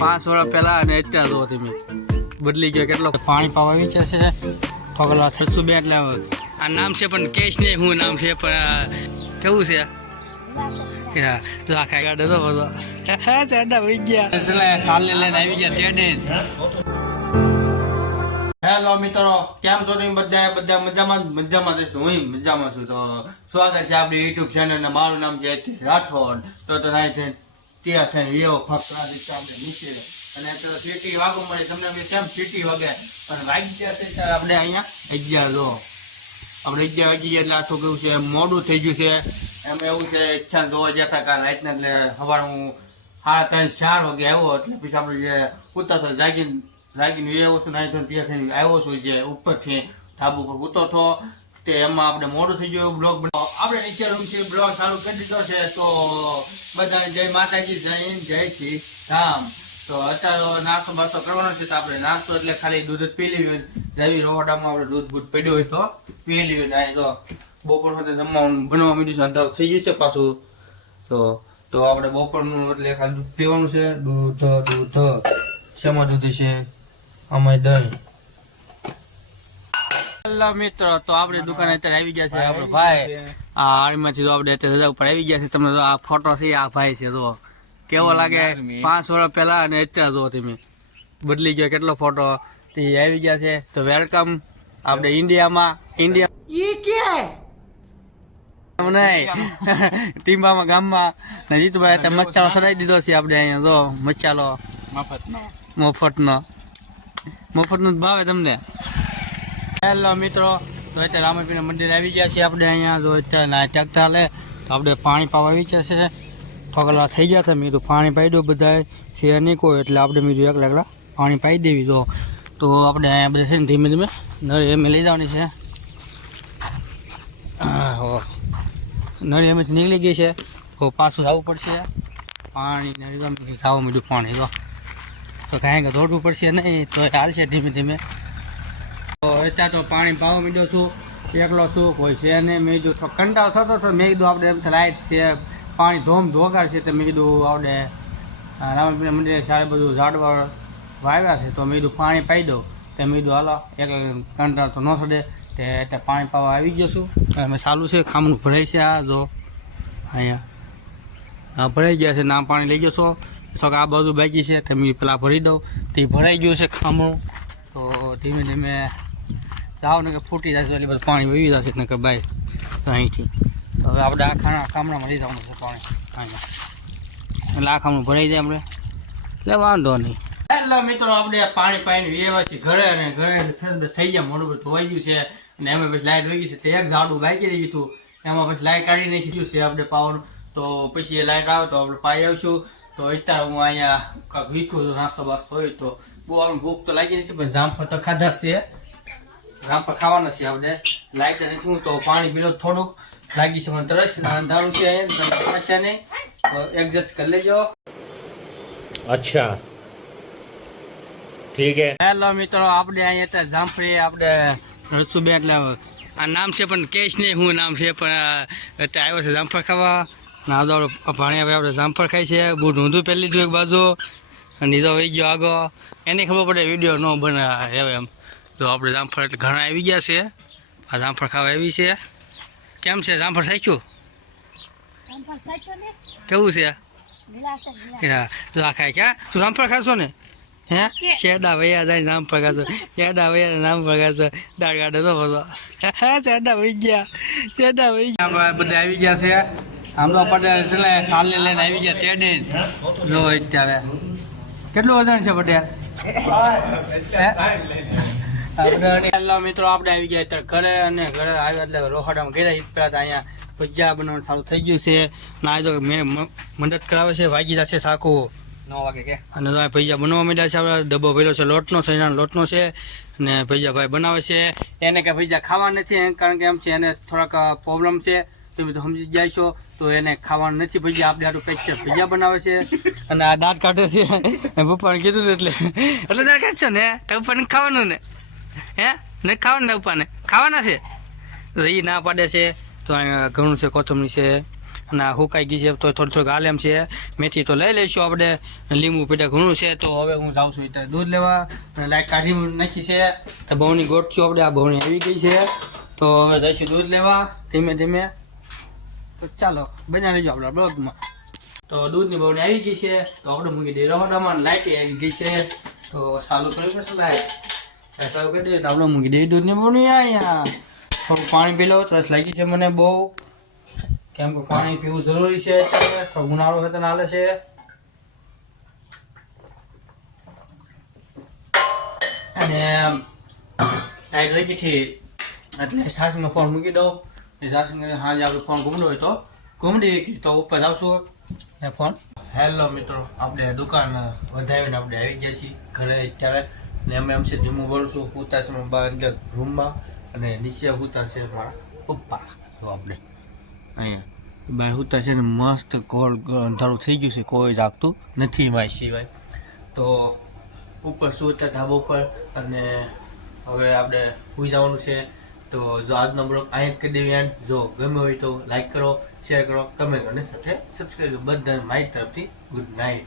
પાંચ વર્ષ પહેલા અને અત્યાર જો તમે બદલી ગયો કેટલો. પાણી પાવા આવી છે. ઠોકલા થરસુ બે એટલે આ નામ છે પણ કેશ નહીં હું નામ છે, પણ કેવું છે? આખા ગાડે તો ગયા. એટલે સાલે આવી ગયા તેડે હેલો મિત્રો, કેમ છો તમે બધા બધા મજામાં? મજામાં જ હું મજામાં છું. તો સ્વાગત છે આપણી યુટ્યુબ ચેનલ મારું નામ છે રાઠોડ. તો તો ત્યાં થઈને એવો ફક્ત આ રીતે આપણે નીચે અને તો સીટી વાગો મળે, તમને બી કેમ સીટી વાગે પણ વાગ્યા છે ત્યારે આપણે અહીંયા અગિયાર જો. આપણે અગિયાર વાગી ગયા એટલે આ કેવું છે મોડું થઈ ગયું છે. એમ એવું છે ઈચ્છા જોવા જતા કારણ રાતના એટલે સવારે હું સાડા ત્રણ, ચાર વાગે આવ્યો એટલે પછી આપણે જે ઉતારતો જાગીને જાગીને આવ્યો છું નાઈ ધોઈને ત્યાં થઈને આવ્યો છું, જે ઉપરથી ધાબુ પર ઉતો હતો. તે એમાં આપણે મોડું થઈ ગયું બ્લોગ બનાવો આપણે નીચે રૂમથી બ્લોગ ચાલુ કરી દીધો છે, તો બધાને જય માતાજી, જય હિન્દ, જય શ્રી રામ. તો અત્યારે નાસ્તો બાસ્તો કરવાનો છે, તો આપણે નાસ્તો એટલે ખાલી દૂધ જ પી લેવું રવિ રોડામાં આપણે દૂધ બૂધ પડ્યું હોય તો પી લેવું અહીં તો બપોર સાથે જમવાનું બનવા માંડ્યું છે અંતર થઈ ગયું છે પાછું. તો તો આપણે બપોરનું એટલે ખાલી દૂધ પીવાનું છે. દૂધ દૂધ, શેમાં દૂધ છે? આમાં દહીં. હેલો મિત્રો તો આપણે દુકાને અત્યારે આવી ગયા છે આપણો ભાઈ. આ આર્મીમાંથી તો આપણે અત્યારે સજા ઉપર આવી ગયા છે. તમને તો આ ફોટો છે આ ભાઈ છે જો. કેવો લાગે? પાંચ વર્ષ પહેલા અને અત્યારે જો તમે બદલી ગયો કેટલો ફોટો તે આવી ગયા છે. તો વેલકમ આપણે ઇન્ડિયામાં ઇન્ડિયા નહીં. ટીમ્બામાં ગામમાં. ને જીતુભાઈ અત્યારે મચ્છાલો સડાઈ દીધો છે આપણે અહીંયા જો મચ્છાલો મફતનો. મફતનો જ ભાવે તમને. હેલો મિત્રો, તો અત્યારે રામાપીના મંદિર આવી ગયા છે આપણે અહીંયા. જો અત્યારે ટ્રેક્ટર લે, તો આપણે પાણી પાવા આવી ગયા છે. ઠોકલા થઈ ગયા હતા મેં તો પાણી પાઈ દો બધા છે નહીં કોઈ, એટલે આપણે મેં એક એકલા પાણી પાઈ દેવી. તો તો આપણે અહીંયા બધા છે ને ધીમે ધીમે નળી એમ લઈ જવાની છે. નળી એમ નીકળી ગઈ છે. તો પાછું જવું પડશે. પાણી નળી તો મીઠું પાણી, તો. કાંઈ દોડવું પડશે નહીં, તો હાલશે ધીમે ધીમે. અત્યારે તો પાણી પાવા માંડ્યો છું. એકલો છું, કોઈ છે ને મેં કીધું, તો કંટાળો થતો હતો. મેં કીધું, આપણે એમ લાઈટ છે, પાણી ધોમ ધોગાર છે. તો મેં કીધું, આપણે રામપીર મંદિરે સારું બધું ઝાડવા વાવ્યા છે. તો મેં કીધું, પાણી પાઈ દઉં તો મેં કીધું, હાલો. એક કંટાળ તો ન થડે. તે એટલે પાણી પાવા આવી છું. અમે ચાલુ છે, ખામણું ભરાય છે આ, જો. અહીંયા. હા ભરાઈ ગયા છે નામ પાણી લઈ જશો તો આ બધું બાકી છે તમે પેલા ભરી દઉં. તે ભરાઈ ગયું છે ખામણું. તો ધીમે ધીમે જાઓ ને કે ફૂટી જશે એટલે બધું પાણી વહી જશે ને કે ભાઈ તો અહીંથી. હવે આપણે આ ખાણા કામડામાં લઈ જવાનું છે પાણી. એટલે આ ખામણું ભરાઈ જાય આપણે એટલે વાંધો નહીં. એટલે મિત્રો, આપણે પાણી પાણી વ્યવસ્થિત ઘરે અને ઘરે થઈ ગયા મોડું બધું ધોવાઈ ગયું છે અને એમાં પછી લાઇટ વહી ગઈ છે. તે એક ઝાડું બાકી રહી ગયું હતું. એમાં પછી લાઇટ કાઢી નાખી ગયું છે આપણે પાવર તો પછી એ લાઇટ આવે તો આપણે પાઈ આવશું. તો અત્યારે હું અહીંયા કાંઈક વીખું નાસ્તો બાસ્તો હોય તો બહુ આપણે ભૂખ તો લાગી નથી, પણ જામફળ તો ખાધા છે. રામપા ખાવાના છે આપણે. લાઈટ અને શું તો પાણી પીલો થોડુંક લાગી છે મને તરસ. અંધારું છે અહીંયા ને એડજસ્ટ કરી લેજો. અચ્છા. ઠીક હે. હેલો મિત્રો આપણે અહીંયા હતા જામફળી આપણે રસુબે એટલે આ નામ છે પણ કેશ નહીં હું નામ છે પણ અત્યારે આવ્યો છે જામફળ ખાવા. નાદો પાણી આવે આપણે જામફળ ખાઈ છે. બહુ નોંધું પહેલી લીધું એક બાજુ. અને નીધો વહી ગયો આગો. એની ખબર પડે વીડિયો ન બનાવે એમ. તો આપણે જામફળ એટલે ઘણા આવી ગયા છે. આ જામફળ ખાવા આવી છે. કેમ છે? જામફળ સાચ્યું કેવું છે? તો આ ખાય ક્યાં? તું જામફળ ખાશો ને? હે? શેડા વૈયા જાય નામ પગાશો શેડા વૈયા નામ પગાશો દાળ કાઢે તો બધો. શેડા વહી ગયા. શેડા વહી ગયા. બધા આવી ગયા છે. આમ તો પટેલ છે સાલે લઈને આવી ગયા તેડે. જો અત્યારે. કેટલું વજન છે પટેલ? હેલો મિત્રો આપણે આવી ગયા અત્યારે ઘરે અને ઘરે આવ્યા એટલે રોહાડામાં ગયા તો અહીંયા ભજીયા બનાવવાનું ચાલુ થઈ ગયું છે. ના તો મેં મદદ કરાવે છે વાગી જશે સાકું. નવ વાગે કે? અને ભજીયા બનવા માંડ્યા છે આપણે. ડબ્બો ભર્યો છે લોટનો સૈનાનો લોટનો છે. અને ભજીયા ભાઈ બનાવે છે. એને કે ભજીયા ખાવા નથી એમ કારણ કે એમ છે એને થોડાક પ્રોબ્લેમ છે. તમે તો સમજી જાય છો. તો એને ખાવાનું નથી ભજીયા. આપણે આટલું પેક છે ભજીયા બનાવે છે. અને આ દાંત કાઢે છે. પપ્પાને કીધું ને એટલે. એટલે દાંત કાઢશો ને? તો પપ્પાને ખાવાનું ને? હે? ને ખાવાનું ને પપ્પાને ખાવાના છે? એ ના પાડે છે, તો અહીંયા ઘણું છે, કોથમરી છે, અને આ હુકાઈ ગઈ છે, તો થોડી થોડીક આલેમ છે. મેથી તો લઈ લઈશું આપણે લીંબુ પીડા ઘણું છે, તો હવે હું જાઉં છું એટલે દૂધ લેવા, અને લાઈટ કાઢી નાખી છે. તો બહુની ગોઠીઓ આપણે, આ બહુની આવી ગઈ છે. તો હવે જઈશું દૂધ લેવા, ધીમે ધીમે. તો ચાલો, બન્યા લેજો આપણા બ્લોગમાં. તો દૂધની બહુની આવી ગઈ છે, તો આપણે મૂકી દઈએ રહોડામાં લાઈટ આવી ગઈ છે. તો ચાલુ કરવી પડશે લાઈટ ચાલુ કરી દઈએ આપણે મૂકી દઈએ અહીંયા થોડું પાણી પી ત્રસ લાગી છે મને બહુ. કેમ કે પાણી પીવું જરૂરી છે ઉનાળો હોય તો નાલે છે. અને ટાઈટ વહી ગઈ હતી એટલે સાસમાં ફોન મૂકી દઉં. એ સાસને સાંજે આપણે ફોન ઘૂમડો હોય તો. ઘૂમડી તો ઉપર આવશું. ફોન હેલો મિત્રો, આપણે દુકાન વધાવીને આપણે આવી ગયા છીએ. ઘરે અત્યારે ને અમે છે ધીમું બોલશું પૂતા છે બા અંદર રૂમમાં અને નીચે પૂતા છે મારા પપ્પા. તો આપણે અહીંયા બાય હુતા છે ને મસ્ત ગોળ અંધારું થઈ ગયું છે, કોઈ જાગતું નથી મારી સિવાય. તો ઉપર સુતા ધાબો પર અને હવે આપણે સુઈ જવાનું છે. તો જો આજનો બ્લોગ અહીંયા કરી દેવી એન્ડ. જો ગમે હોય તો લાઈક કરો, શેર કરો, કમેન્ટ અને સાથે સબસ્ક્રાઈબ કરો. બધા મારી તરફથી ગુડ નાઇટ.